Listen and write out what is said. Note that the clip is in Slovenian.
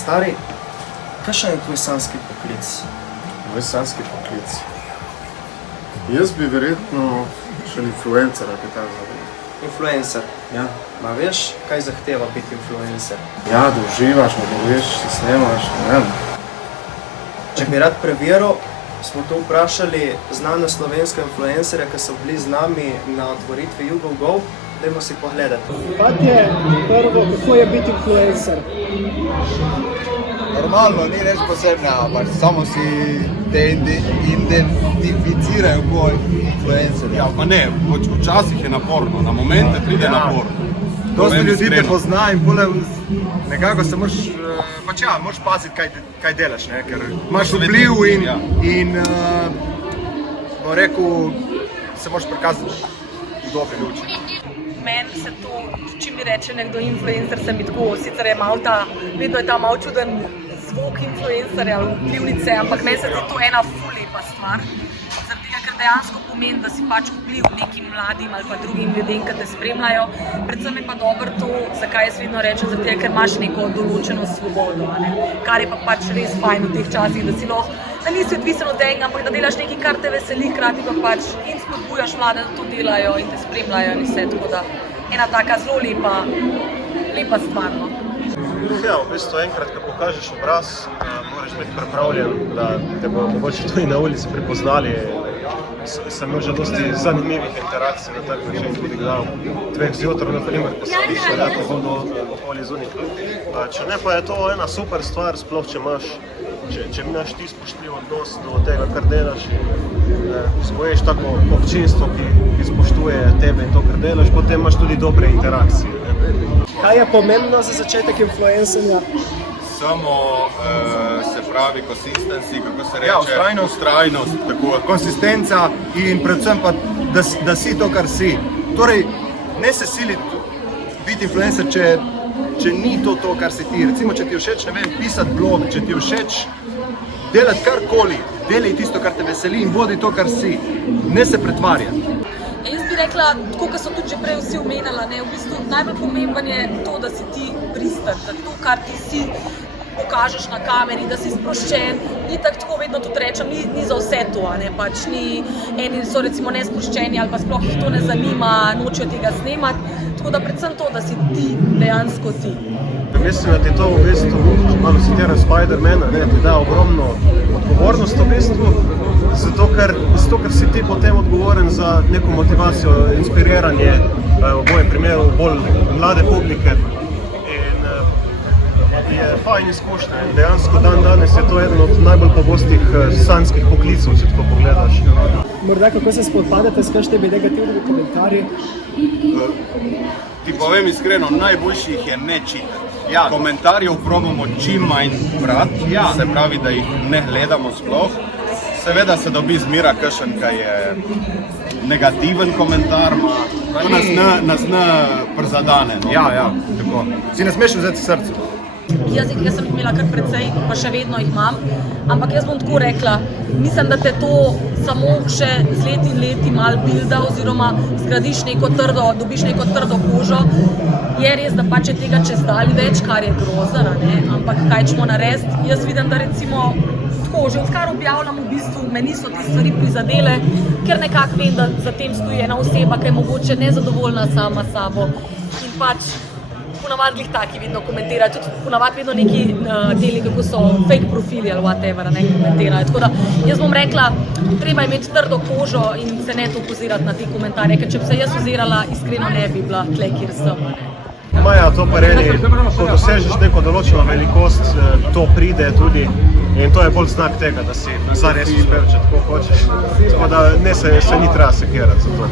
Stari, kakšen je tvoj sanski poklic? Moj sanski poklic? Jaz bi verjetno šel influencer, ali kaj takega. Influencer? Ja. Ma veš, kaj zahteva biti influencer? Ja, da uživaš, da veš, se snemaš, ne vem. Če bi rad preveril, smo tu vprašali znane slovenske influencerje, ki so bili z nami na otvoritvi YouGoGo. Dajmo si pogledati. Fatje, prvo, kako je biti influencer? Normalno, ni nič posebnega, pač samo si te identificirajo kot influencerje. Ja, pa ne, včasih je naporno, na momente pride naporno. Dosti ljudi te pozna in pole nekako se moraš, pač ja, moraš paziti, kaj delaš, ne, ker imaš vpliv in bom rekel, se moraš prikazati v dobri luči. Meni se to, če mi reče nekdo influencer, se mi tako, sicer je malo vedno je ta malo čuden zvok influencerja ali vplivnice, ampak meni se to ena ful lepa stvar. Zaradi tega, ker dejansko pomeni, da si pač vpliv nekim mladim ali pa drugim ljudem, ki te spremljajo. Predvsem je pa dobro to, zakaj jaz vedno rečem, zaradi tega, ker imaš neko določeno svobodo, kar je pa pač res fajn v teh časih, da si lahko, da nisi odvisen od enega, ampak da delaš nekaj, kar te veseli, hkrati pa pač in spodbujaš mlade, da to delajo in te spremljajo in vse, tako da ena taka zelo lepa stvar, no. Ja, v bistvu enkrat, ko pokažeš obraz, moraš biti pripravljen, da te bo mogoče tudi na ulici prepoznali. Sem imel že dosti zanimivih interakcij na tak način, tudi kdaj dveh zjutraj, na primer, ko sem višel nekaj vodo okoli zunaj. Če ne, pa je to ena super stvar, sploh če imaš ti spoštljiv odnos do tega, kar delaš, vzgojiš tako občinstvo, ki spoštuje tebe in to, kar delaš, potem imaš tudi dobre interakcije. Kaj je pomembno za začetek influencerja? Samo, se pravi, consistency, kako se reče? Ja, ustrajnost, tako. Konsistenca in predvsem pa, da si to, kar si. Torej, ne se siliti biti influencer, če ni to, kar si ti. Recimo, če ti je všeč, ne vem, pisati blog, če ti je všeč delati karkoli, delaj tisto, kar te veseli in bodi to, kar si. Ne se pretvarjati. Jaz bi rekla, tako kot so tudi že prej vsi omenjali, v bistvu najbolj pomemben je to, da si ti pristen, da to, kar ti si, pokažeš na kameri, da si sproščen. Ni tako vedno tudi rečem, ni za vse to, pač ni, eni so recimo nesproščeni ali pa sploh jih to ne zanima, nočejo tega snemati, tako da predvsem to, da si ti dejansko ti. Mislim, da ti to v bistvu, malo citiram Spidermana, ti da ogromno odgovornost v bistvu, zato ker si ti potem odgovoren za neko motivacijo, inspiriranje, v mojem primeru bolj mlade publike. Je fajn izkušnja in dejansko danes je to eden od najbolj pogostih sanskih poklicov, če tako pogledaš. Morda kako se spopadate s kakšnimi negativnimi komentarji? Ti povem iskreno, najboljši jih je ne čitati. Ja. Komentarjev probamo čim manj brati, se pravi, da jih ne gledamo sploh. Seveda se dobi zmera kakšen, kaj je negativen komentar, to nas ne prizadane. Ja, tako. Si ne smeš vzeti srcu. Jaz sem jih imela kar precej, pa še vedno jih imam, ampak jaz bom tako rekla, mislim, da te to samo še z leti in leti malo bilda oziroma zgradiš dobiš neko trdo kožo. Je res, da pač je tega čezdalje več, kar je grozno, ampak kaj ćemo narediti? Jaz vidim, da recimo tako, že odkar objavljam v bistvu, me niso te stvari prizadele, ker nekako vem, da za tem stoji ena oseba, ki je mogoče nezadovoljna sama s sabo in pač ponavadi glih taki vedno komentirajo, tudi ponavadi vedno neki deli, kako so fake profili ali whatever, komentirajo. Tako da jaz bom rekla, treba imeti trdo kožo in se ne to pozirati na te komentarje, ker če bi se jaz ozirala, iskreno ne bi bila tle, kjer sem. Maja, to pa redi, ko dosežeš neko določeno velikost, to pride tudi in to je bolj znak tega, da si zares uspel, če tako hočeš. Tako da ne se ni treba sekirati za to.